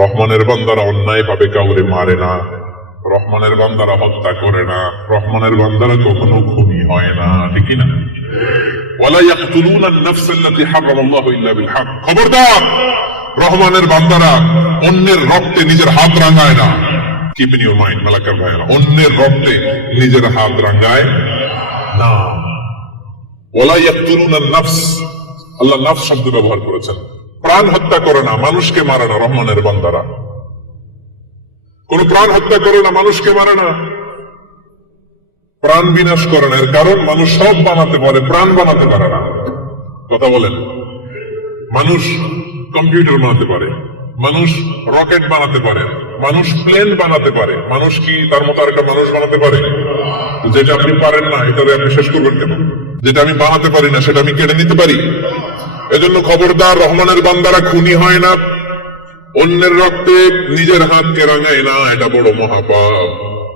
রহমানের বান্দারা অন্যায় ভাবে কাউরে মারে না, রহমানের বান্দারা হত্যা করে না, রহমানের বান্দারা কখনো খুনি হয় না, ঠিক না? ওয়ালা ইয়াকতুলুনা আন-নাফস আল্লাতী হারামাল্লাহু ইল্লা বিল হক। খবরদার, রহমানের বান্দারা অন্যের রক্তে নিজের হাত রাঙায় না। Keep in your mind Malakar ভাইরা, অন্যের রক্তে নিজের হাত রাঙায় না। ওয়ালা ইয়াকতুলুনা আন-নাফস, আল্লাহ নাফস শব্দ ব্যবহার করেছেন। প্রাণ হত্যা করে না, মানুষকে মারে না রহমানের বান্দারা। কোন প্রাণ হত্যা করে না, মানুষকে মারে না, প্রাণ বিনাশ করে না। এর কারণ মানুষ সব বানাতে পারে, প্রাণ বানাতে পারে না। কথা বলেন, মানুষ কম্পিউটার বানাতে পারে, মানুষ রকেট বানাতে পারে, মানুষ প্লেন বানাতে পারে। মানুষ কি তার মতো আরেকটা মানুষ বানাতে পারে? যেটা আপনি পারেন না এটারে আপনি শেষ করবেন কেন? যেটা আমি বানাতে পারি না সেটা আমি কেড়ে নিতে পারি? এজন্য খবরদার, রহমানের বান্দারা খুনি হয় না, অন্যের রক্তে নিজের হাতকে রাঙায় না, এটা বড় মহাপাপ।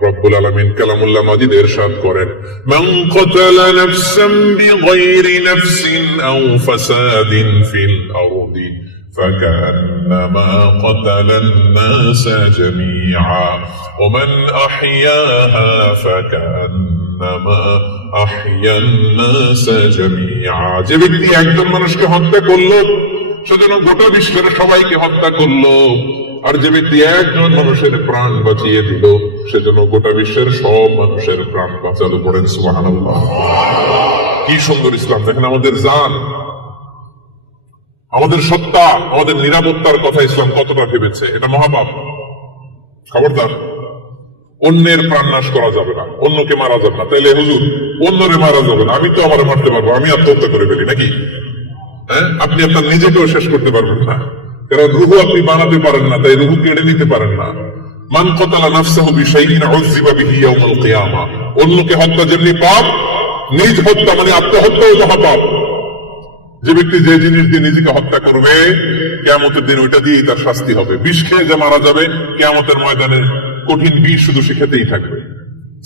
রব্বুল আলামিন কালামুল্লাহ মাজিদে ইরশাদ করেন, মান কাতালা নাফসান বিগাইরি নাফসিন আও ফাসাদিন ফিল আরদি ফাকান্নামা কাতালান নাসা জামিআ ওয়া মান আহইয়াহা ফাকান্নামা আহইয়ান নাসা জামিআ। যে ব্যক্তি একজন মানুষকে হত্যা করলো সেজন্য গোটা বিশ্বের সবাইকে হত্যা করলো, আর যে ব্যক্তি একজন মানুষের প্রাণ বাঁচিয়ে দিল সেজন্য গোটা বিশ্বের সব মানুষের প্রাণ বাঁচালো। পড়েন সুবহানাল্লাহ। কি সুন্দর ইসলাম! দেখেন, আমাদের জান, আমাদের সত্তা, আমাদের নিরাপত্তার কথা ইসলাম কতটা ভেবেছে। এটা মহাপাপ। খবরদার, অন্যের প্রাণ নাশ করা যাবে না, অন্যকে মারা যাবে না। তাইলে হুজুর, অন্যরে মারা যাবে না, আমি তো আমার মারতে পারবো, আমি আত্মহত্যা করে ফেলি নাকি? হ্যাঁ, আপনি আপনার নিজেকেও শেষ করতে পারবেন না, কারণ রুহু আপনি বানাতে পারেন না, তাই রুহু কেড়ে নিতে পারেন না। মান কাতালা নাফসাহু বিশাইইন উযযিবা বিহি ইয়াওমাল কিয়ামা। অন্যকে হত্যা যেমনি পাপ, নিজ হত্যা মানে আত্মহত্যাও মহাপাপ। যে ব্যক্তি যে জিনিস দিয়ে নিজেকে হত্যা করবে, কিয়ামতের দিন ওইটা দিয়েই তার শাস্তি হবে। বিষ খেয়ে যে মারা যাবে, কিয়ামতের ময়দানে কঠিন বিষ শুধু সে খেতেই থাকবে।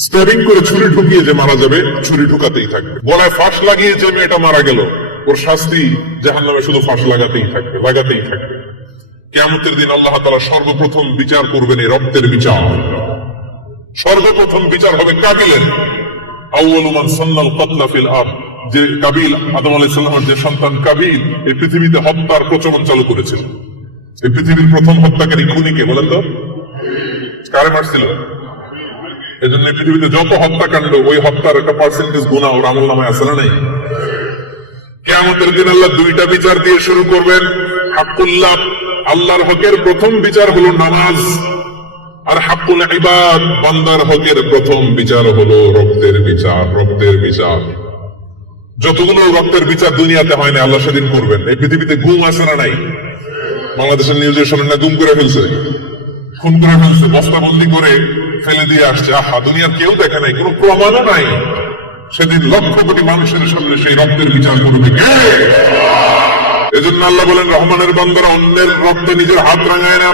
স্ট্যাবিং করে ছুরি ঢুকিয়ে যে মারা যাবে, ছুরি ঢুকাতেই থাকবে। গলায় ফাঁস লাগিয়ে যে মেয়েটা মারা গেল, ওর শাস্তি জাহান্নামে শুধু ফাঁস লাগাতেই থাকবে, লাগাতেই থাকবে। কিয়ামতের দিন আল্লাহ তাআলা সর্বপ্রথম বিচার করবেন এই রক্তের বিচার। সর্বপ্রথম বিচার হবে কাবিলের। আউয়ালু মান সান্নাল কাতলা ফিল আরদ। যে কাবিল, আদম আলাইহিস সালামের যে সন্তান কাবিল, এই পৃথিবীতে হত্যার প্রচলন চালু করেছিল। এই পৃথিবীর প্রথম হত্যাকারী খুনিকে বলেন তো? কারে মারছিল? এজন্য পৃথিবীতে যত হত্যাকাণ্ড, ওই হত্যার একটা পার্সেন্টেজ গুনাহ ওর আমলনামায় আছে না নাই? কিয়ামতের দিন আল্লাহ দুইটা বিচার দিয়ে শুরু করবেন। হাক্কুল্লাহ, আল্লাহর হকের প্রথম বিচার হলো নামাজ, আর হাক্কুল ইবাদ, বান্দার হকের প্রথম বিচার হলো রক্তের বিচার। রক্তের বিচার, যতগুলো রক্তের বিচার দুনিয়াতে হয় না, আল্লাহ সেদিন করবেন। এই পৃথিবীতে গুম আছে না নাই? বাংলাদেশের নিউজের শোনেন না, গুম করে ফেলছে, খুন করে ফেলছে, বস্তাবন্দি করে ফেলে দিয়ে আসছে। আহা, দুনিয়ার কেউ দেখে নাই, কোনো প্রমাণও নাই। সেদিন লক্ষ কোটি মানুষের সামনে সেই রক্তের বিচার করবে কে? এজন্য আল্লাহ বলেন, রহমানের বান্দারা অন্যের রক্তে নিজের হাত রাঙায় না।